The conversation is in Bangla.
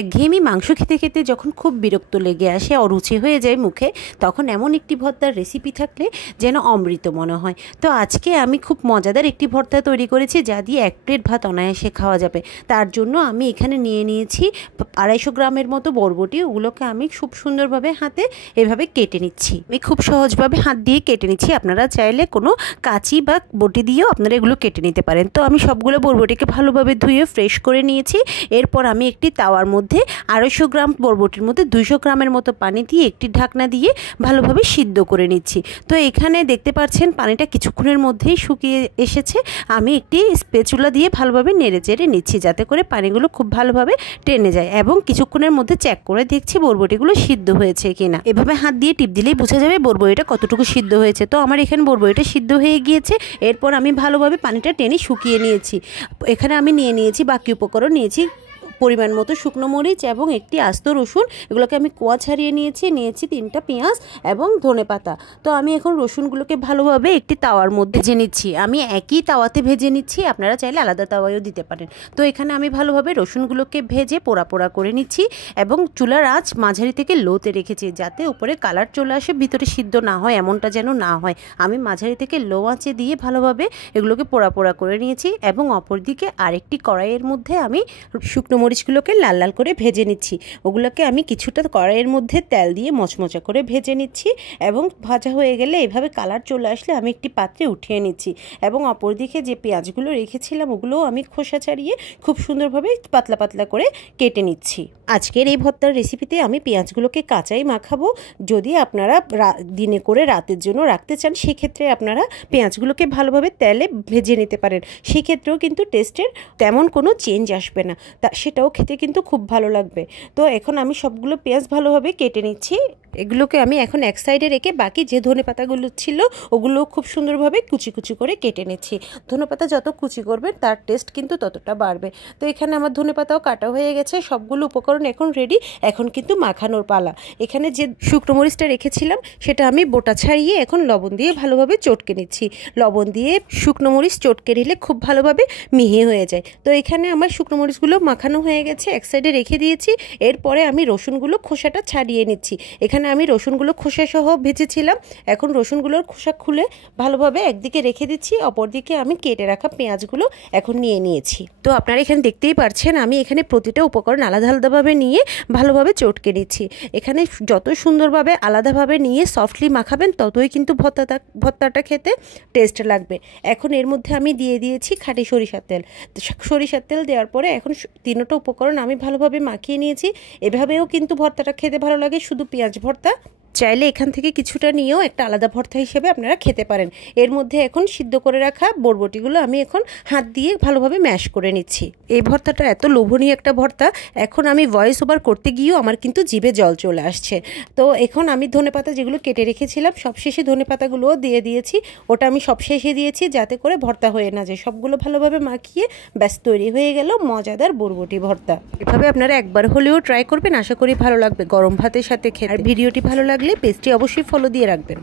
একঘেয়েমি মাংস খেতে খেতে যখন খুব বিরক্ত লেগে আসে, অরুচি হয়ে যায় মুখে, তখন এমন একটি ভর্তার রেসিপি থাকলে যেন অমৃত মনে হয়। তো আজকে আমি খুব মজাদার একটি ভর্তা তৈরি করেছি, যা দিয়ে এক প্লেট ভাত অনায়াসে খাওয়া যাবে। তার জন্য আমি এখানে নিয়ে নিয়েছি 250 গ্রামের মতো বরবটি। ওগুলোকে আমি খুব সুন্দরভাবে হাতে এভাবে কেটে নিচ্ছি। আমি খুব সহজভাবে হাত দিয়ে কেটে নিচ্ছি। আপনারা চাইলে কোনো কাঁচি বা বটি দিয়েও আপনারা এগুলো কেটে নিতে পারেন। তো আমি সবগুলো বরবটিকে ভালোভাবে ধুয়ে ফ্রেশ করে নিয়েছি। এরপর আমি একটি তাওয়ার মধ্যে 250 গ্রাম বরবটির মধ্যে 200 গ্রামের মতো পানি দিয়ে একটি ঢাকনা দিয়ে ভালোভাবে সিদ্ধ করে নিচ্ছি। তো এখানে দেখতে পাচ্ছেন পানিটা কিছুক্ষণের মধ্যেই শুকিয়ে এসেছে। আমি একটি স্প্যাচুলা দিয়ে ভালোভাবে নেড়ে চেড়ে নিচ্ছি, যাতে করে পানিগুলো খুব ভালোভাবে টেনে যায়, এবং কিছুক্ষণের মধ্যে চেক করে দেখছি বরবটিগুলো সিদ্ধ হয়েছে কিনা। এভাবে হাত দিয়ে টিপ দিলেই বোঝা যাবে বরবটিটা কতটুকু সিদ্ধ হয়েছে। তো আমার এখানে বরবটিটা সিদ্ধ হয়ে গিয়েছে। এরপর আমি ভালোভাবে পানিটা টেনে শুকিয়ে নিয়েছি। এখানে আমি নিয়েছি বাকি উপকরণ নিয়েছি পরিমাণ মতো শুকনো মরিচ এবং একটি আস্ত রসুন। এগুলোকে আমি কোয়া ছাড়িয়ে নিয়েছি 3টা পেঁয়াজ এবং ধনেপাতা। তো আমি এখন রসুনগুলোকে ভালোভাবে একটি তাওয়ার মধ্যে ভেজে নিচ্ছি। আমি একই তাওয়াতে ভেজে নিচ্ছি, আপনারা চাইলে আলাদা তাওয়ায়ও দিতে পারেন। তো এখানে আমি ভালোভাবে রসুনগুলোকে ভেজে পোড়া পোড়া করে নিচ্ছি, এবং চুলার আঁচ মাঝারি থেকে লোতে রেখেছি, যাতে উপরে কালার চলে আসে, ভিতরে সিদ্ধ না হয়, এমনটা যেন না হয়। আমি মাঝারি থেকে লো আঁচে দিয়ে ভালোভাবে এগুলোকে পোড়া পোড়া করে নিয়েছি, এবং অপরদিকে আরেকটি কড়াইয়ের মধ্যে আমি শুকনো মরিচগুলোকে লাল লাল করে ভেজে নিচ্ছি। ওগুলোকে আমি কিছুটা কড়াইয়ের মধ্যে তেল দিয়ে মচমচা করে ভেজে নিচ্ছি, এবং ভাজা হয়ে গেলে এভাবে কালার চলে আসলে আমি একটি পাত্রে উঠিয়ে নিচ্ছি। এবং অপরদিকে যে পেঁয়াজগুলো রেখেছিলাম ওগুলোও আমি খোসা ছাড়িয়ে খুব সুন্দরভাবে পাতলা পাতলা করে কেটে নিচ্ছি। আজকের এই ভর্তার রেসিপিতে আমি পেঁয়াজগুলোকে কাঁচাই মাখাবো। যদি আপনারা দিনে করে রাতের জন্য রাখতে চান, সেক্ষেত্রে আপনারা পেঁয়াজগুলোকে ভালোভাবে তেলে ভেজে নিতে পারেন। সেক্ষেত্রেও কিন্তু টেস্টের তেমন কোনো চেঞ্জ আসবে না, সেটাও খেতে কিন্তু খুব ভালো লাগবে। তো এখন আমি সবগুলো পেঁয়াজ ভালোভাবে কেটে নিচ্ছি। এগুলোকে আমি এখন এক সাইডে রেখে বাকি যে ধনেপাতাগুলো ছিল ওগুলো খুব সুন্দরভাবে কুচি কুচি করে কেটে নিচ্ছি। ধনেপাতা যত কুচি করবেন তার টেস্ট কিন্তু ততটা বাড়বে। তো এখানে আমার ধনেপাতাও কাটা হয়ে গেছে। সবগুলো উপকরণ এখন রেডি। এখন কিন্তু মাখানোর পালা। এখানে যে শুকনো মরিচটা রেখেছিলাম সেটা আমি বোটা ছাড়িয়ে এখন লবণ দিয়ে ভালোভাবে চটকে নিচ্ছি। লবণ দিয়ে শুকনো মরিচ চটকে নিলে খুব ভালোভাবে মিহি হয়ে যায়। তো এখানে আমার শুকনো মরিচগুলো মাখানো হয়ে গেছে, এক সাইডে রেখে দিয়েছি। এরপরে আমি রসুনগুলো খোসাটা ছাড়িয়ে নিচ্ছি। এখানে আমি রসুনগুলো খোসা সহ ভেজেছিলাম। এখন রসুনগুলোর খোসা খুলে ভালোভাবে একদিকে রেখে দিচ্ছি, অপরদিকে আমি কেটে রাখা পেঁয়াজগুলো এখন নিয়ে নিয়েছি। তো আপনারা এখানে দেখতেই পাচ্ছেন আমি এখানে প্রতিটা উপকরণ আলাদা আলাদাভাবে নিয়ে ভালোভাবে চটকে নিচ্ছি। এখানে যত সুন্দরভাবে আলাদাভাবে নিয়ে সফটলি মাখাবেন, ততই কিন্তু ভর্তাটা খেতে টেস্ট লাগবে। এখন এর মধ্যে আমি দিয়ে দিয়েছি খাঁটি সরিষার তেল। সরিষার তেল দেওয়ার পরে এখন 3টা উপকরণ আমি ভালোভাবে মাখিয়ে নিয়েছি। এভাবেও কিন্তু ভর্তাটা খেতে ভালো লাগে, শুধু পেঁয়াজ ভর্তা। চাইলে এখান থেকে কিছুটা নিয়েও একটা আলাদা ভর্তা হিসেবে আপনারা খেতে পারেন। এর মধ্যে এখন সিদ্ধ করে রাখা বরবটিগুলো আমি এখন হাত দিয়ে ভালোভাবে ম্যাশ করে নিচ্ছি। এই ভর্তাটা এত লোভনীয় একটা ভর্তা, এখন আমি ভয়েস ওভার করতে গিয়েও আমার কিন্তু জিভে জল চলে আসছে। তো এখন আমি ধনেপাতা যেগুলো কেটে রেখেছিলাম সবশেষে ধনেপাতাগুলোও দিয়ে দিয়েছি। ওটা আমি সবশেষে দিয়েছি যাতে করে ভর্তা হয়ে না যায়। সবগুলো ভালোভাবে মাখিয়ে ব্যাস তৈরি হয়ে গেল মজাদার বরবটি ভর্তা। এভাবে আপনারা একবার হলেও ট্রাই করবেন, আশা করি ভালো লাগবে গরম ভাতের সাথে খেতে। আর ভিডিওটি ভালো লাগলে পেজটি অবশ্যই ফলো দিয়ে রাখবেন।